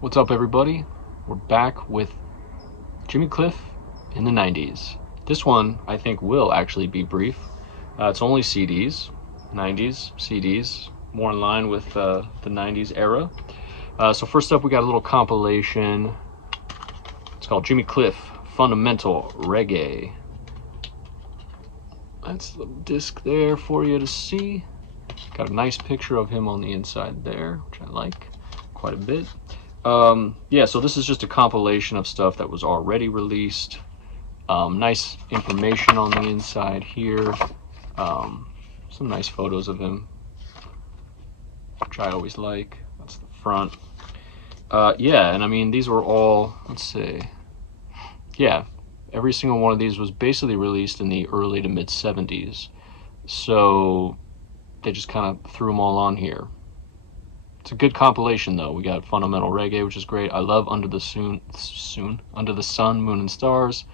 What's up, everybody? We're back with Jimmy Cliff in the 90s. This one, I think, will actually be brief. It's only CDs, 90s CDs, more in line with the 90s era. So first up, we got a little compilation. It's called Jimmy Cliff Fundamental Reggae. That's the disc there for you to see. Got a nice picture of him on the inside there, which I like quite a bit. Yeah, so this is just a compilation of stuff that was already released. Nice information on the inside here. Some nice photos of him, which I always like. That's the front. Yeah, and I mean, these were all, let's see. Yeah, every single one of these was basically released in the early to mid 70s. So they just kind of threw them all on here. It's a good compilation, though. We got Fundamental Reggae, which is great. I love Under the Under the Sun, Moon and Stars.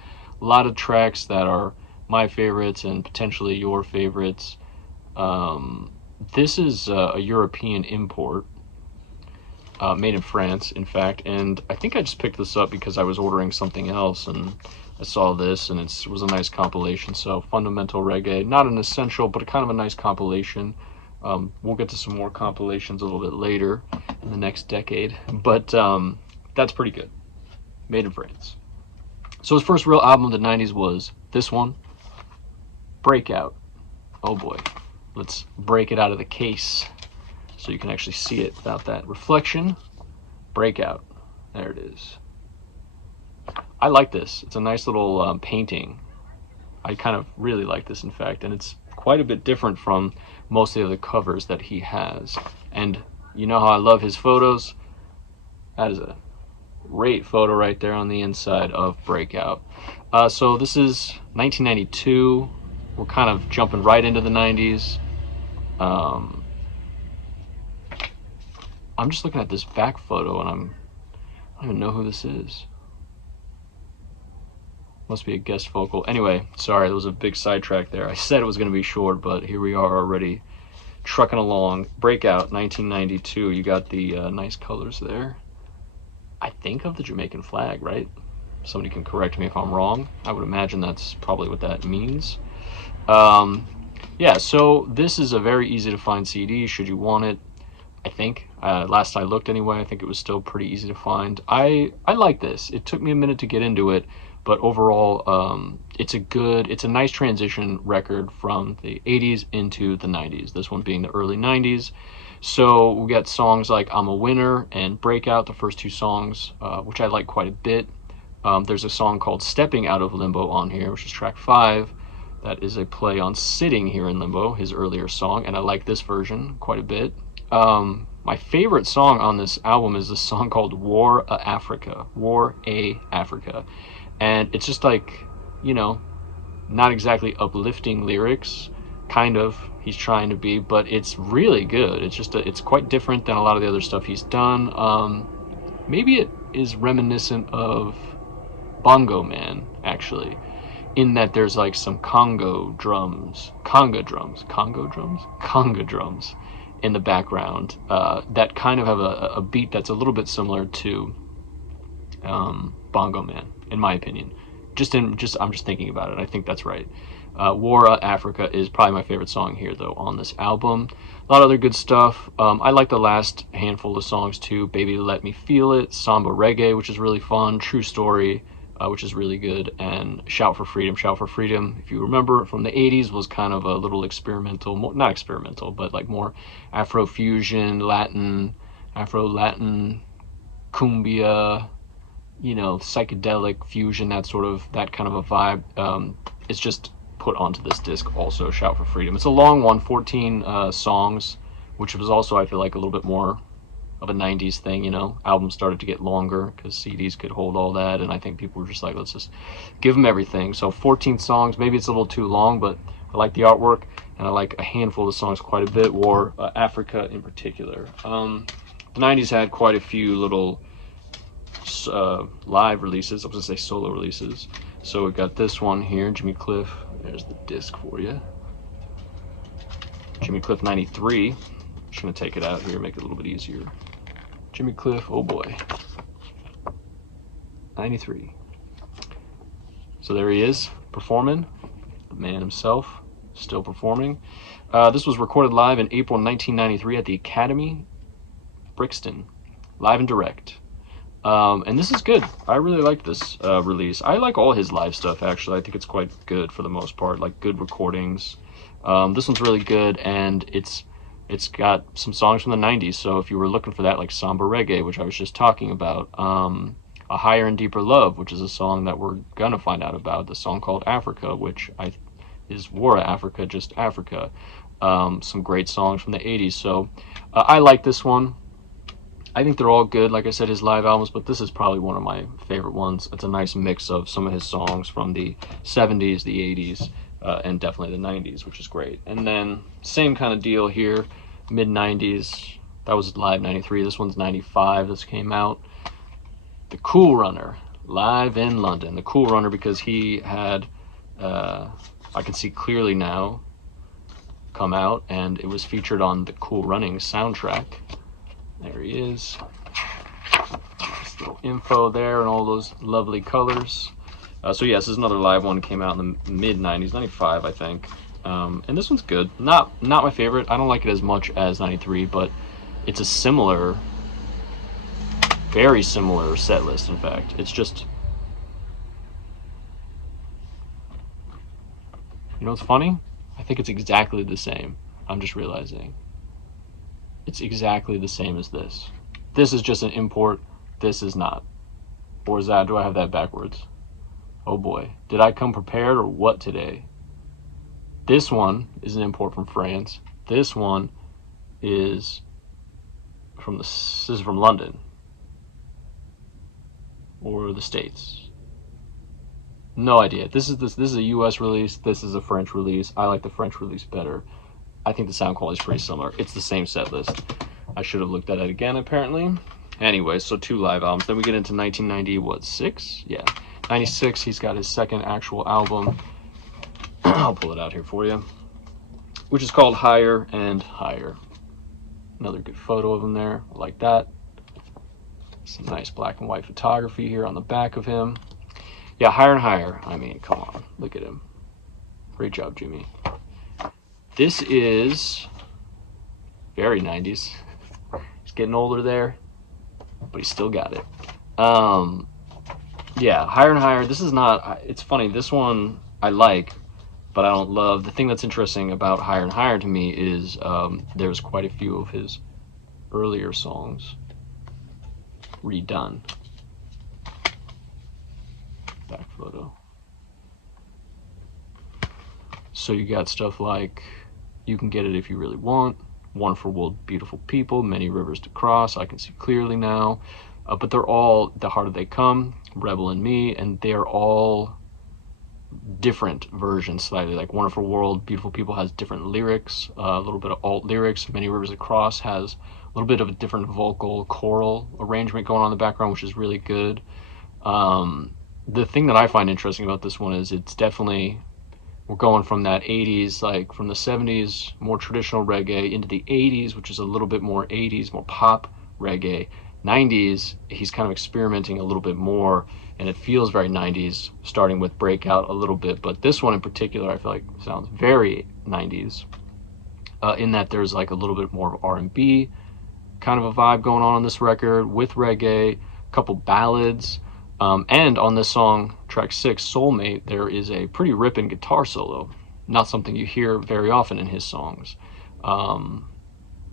A lot of tracks that are my favorites and potentially your favorites. This is a European import, made in France, in fact. And I think I just picked this up because I was ordering something else and I saw this, and it was a nice compilation. So Fundamental Reggae, not an essential, but kind of a nice compilation. We'll get to some more compilations a little bit later in the next decade, but that's pretty good. Made in France. So his first real album of the 90s was this one, Breakout. Oh boy, let's break it out of the case so you can actually see it without that reflection. Breakout, there it is. I like this. It's a nice little painting. I kind of really like this, in fact, and it's quite a bit different from most of the covers that he has. And you know how I love his photos? That is a great photo right there on the inside of Breakout. So this is 1992. We're kind of jumping right into the 90s. I'm just looking at this back photo and I don't even know who this is. Must be a guest vocal. Anyway, sorry, there was a big sidetrack there. I said it was going to be short, but here we are already trucking along. Breakout, 1992. You got the nice colors there. I think of the Jamaican flag, right? Somebody can correct me if I'm wrong. I would imagine that's probably what that means. Yeah, so this is a very easy to find CD should you want it. I think last I looked anyway, I think it was still pretty easy to find. I like this. It took me a minute to get into it, but overall it's a nice transition record from the 80s into the 90s, this one being the early 90s. So we got songs like I'm a Winner and Breakout, the first two songs, which I like quite a bit. There's a song called Stepping Out of Limbo on here, which is track 5. That is a play on Sitting Here in Limbo, his earlier song, and I like this version quite a bit. My favorite song on this album is this song called War A Africa. And it's just like, you know, not exactly uplifting lyrics, kind of, he's trying to be, but it's really good. It's just it's quite different than a lot of the other stuff he's done. Maybe it is reminiscent of Bongo Man, actually, in that there's like some conga drums in the background that kind of have a beat that's a little bit similar to Bongo Man, in my opinion. I'm just thinking about it. I think that's right. War Africa is probably my favorite song here, though, on this album. A lot of other good stuff. I like the last handful of songs too. Baby Let Me Feel It, Samba Reggae, which is really fun, True Story, which is really good, and Shout for Freedom. Shout for Freedom, if you remember from the 80s, was kind of a little experimental, not experimental, but like more Afrofusion, Afro-Latin, cumbia, you know, psychedelic fusion, that kind of a vibe. It's just put onto this disc also, Shout for Freedom. It's a long one, 14 songs, which was also, I feel like, a little bit more of a 90s thing, you know. Albums started to get longer because CDs could hold all that, and I think people were just like, let's just give them everything. So 14 songs, maybe it's a little too long, but I like the artwork, and I like a handful of songs quite a bit, War Africa in particular. The 90s had quite a few little live releases, I was going to say solo releases. So we got this one here, Jimmy Cliff. There's the disc for you. Jimmy Cliff 93. Just going to take it out here, make it a little bit easier. Jimmy Cliff, oh boy. 93. So there he is, performing. The man himself, still performing. This was recorded live in April 1993 at the Academy, Brixton, live and direct. And this is good. I really like this release. I like all his live stuff, actually. I think it's quite good for the most part, like good recordings. This one's really good, and it's got some songs from the 90s, so if you were looking for that, like Samba Reggae, which I was just talking about, A Higher and Deeper Love, which is a song that we're gonna find out about, the song called Africa, which is War of Africa, just Africa. Some great songs from the 80s, so I like this one. I think they're all good, like I said, his live albums, but this is probably one of my favorite ones. It's a nice mix of some of his songs from the 70s, the 80s, and definitely the 90s, which is great. And then same kind of deal here, mid-90s. That was live 93. This one's 95. This came out. The Cool Runner, live in London. The Cool Runner, because he had, I Can See Clearly Now, come out, and it was featured on the Cool Running soundtrack. There he is. Nice little info there and all those lovely colors. So yeah, this is another live one. Came out in the mid-90s, 95, I think. And this one's good. Not my favorite. I don't like it as much as 93, but it's a similar, very similar set list, in fact. It's just... You know what's funny? I think it's exactly the same. I'm just realizing. It's exactly the same as this. This is just an import. This is not. Or is that, do I have that backwards? Oh boy. Did I come prepared or what today? This one is an import from France. This one is from London. Or the States. No idea. This is a US release. This is a French release. I like the French release better. I think the sound quality is pretty similar. It's the same set list. I should have looked at it again, apparently. Anyway, so 2 live albums. Then we get into 1996. Yeah, 96. He's got his second actual album. I'll pull it out here for you, which is called Higher and Higher. Another good photo of him there. I like that. Some nice black and white photography here on the back of him. Yeah, Higher and Higher. I mean, come on. Look at him. Great job, Jimmy. This is very 90s. He's getting older there, but he's still got it. Yeah, Higher and Higher. This is not, it's funny, this one I like, but I don't love. The thing that's interesting about Higher and Higher to me is there's quite a few of his earlier songs redone. Back photo. So you got stuff like You Can Get It If You Really Want, Wonderful World, Beautiful People, Many Rivers to Cross, I Can See Clearly Now, but they're all The Harder They Come, Rebel in Me, and they're all different versions slightly. Like Wonderful World, Beautiful People has different lyrics, a little bit of alt lyrics. Many Rivers to Cross has a little bit of a different vocal choral arrangement going on in the background, which is really good. The thing that I find interesting about this one is it's definitely, we're going from that 80s, like from the 70s, more traditional reggae, into the 80s, which is a little bit more 80s, more pop reggae. 90s, he's kind of experimenting a little bit more, and it feels very 90s, starting with Breakout a little bit. But this one in particular, I feel like sounds very 90s, in that there's like a little bit more of R&B kind of a vibe going on this record, with reggae, a couple ballads. And on this song, track 6, Soulmate, there is a pretty ripping guitar solo. Not something you hear very often in his songs.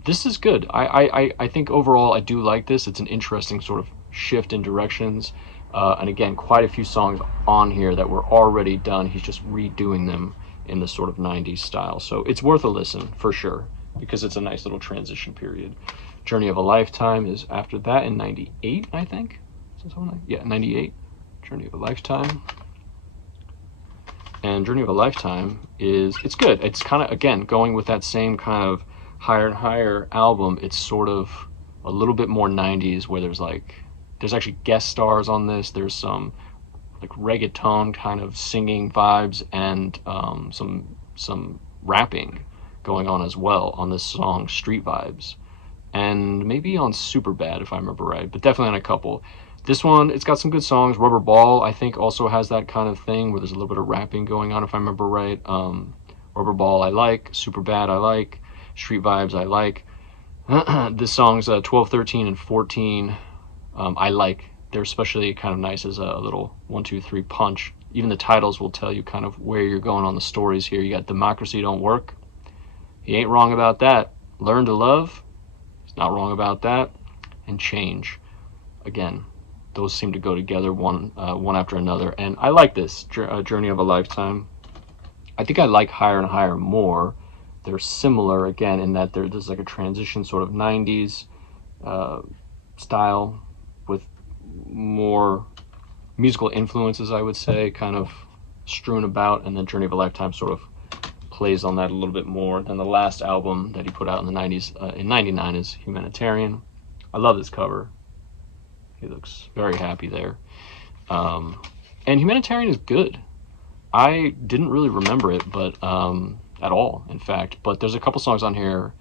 This is good. I think overall I do like this. It's an interesting sort of shift in directions. And again, quite a few songs on here that were already done. He's just redoing them in the sort of 90s style. So it's worth a listen for sure, because it's a nice little transition period. Journey of a Lifetime is after that in 98, I think. Yeah, 98, Journey of a Lifetime. And Journey of a Lifetime it's good. It's kind of, again, going with that same kind of Higher and Higher album. It's sort of a little bit more 90s, where there's actually guest stars on this. There's some like reggaeton kind of singing vibes, and some rapping going on as well on this song, Street Vibes. and maybe on Superbad if I remember right, but definitely on a couple. This one, it's got some good songs. Rubber Ball, I think, also has that kind of thing where there's a little bit of rapping going on, if I remember right. Rubber Ball, I like. Superbad, I like. Street Vibes, I like. This song's 12, 13, and 14, I like. They're especially kind of nice as a little 1, 2, 3 punch. Even the titles will tell you kind of where you're going on the stories here. You got Democracy Don't Work. He ain't wrong about that. Learn to Love. He's not wrong about that. And Change. Again, those seem to go together one after another, and I like this Journey of a Lifetime. I think I like Higher and Higher more. They're similar again in that there's like a transition sort of 90s style with more musical influences, I would say, kind of strewn about, and then Journey of a Lifetime sort of plays on that a little bit more. Then the last album that he put out in the 90s, in 99, is Humanitarian. I love this cover. He looks very happy there. And Humanitarian is good. I didn't really remember it, but at all, in fact. But there's a couple songs on here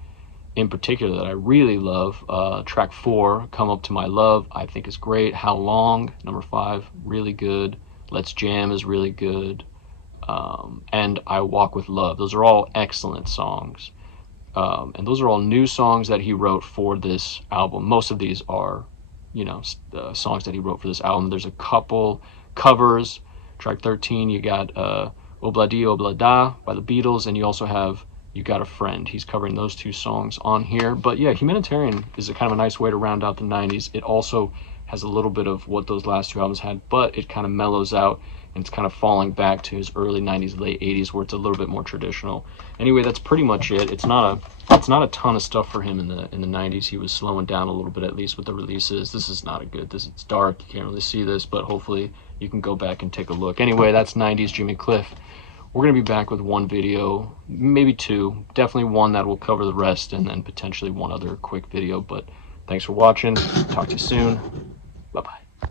in particular that I really love. Track 4, Come Up to My Love, I think is great. How Long, number 5, really good. Let's Jam is really good. And I Walk with Love. Those are all excellent songs. And those are all new songs that he wrote for this album. Most of these are, you know, songs that he wrote for this album. There's a couple covers. Track 13, you got Obla Di Obla Da by the Beatles, and you also have You Got a Friend. He's covering those 2 songs on here. But yeah, Humanitarian is a kind of a nice way to round out the 90s. It also has a little bit of what those last 2 albums had, but it kind of mellows out, and it's kind of falling back to his early 90s, late 80s, where it's a little bit more traditional. Anyway, that's pretty much it. It's not a ton of stuff for him in the 90s. He was slowing down a little bit, at least with the releases. This is not a good. It's dark. You can't really see this, but hopefully you can go back and take a look. Anyway, that's 90s Jimmy Cliff. We're going to be back with one video, maybe 2. Definitely one that will cover the rest, and then potentially one other quick video. But thanks for watching. Talk to you soon. Bye-bye.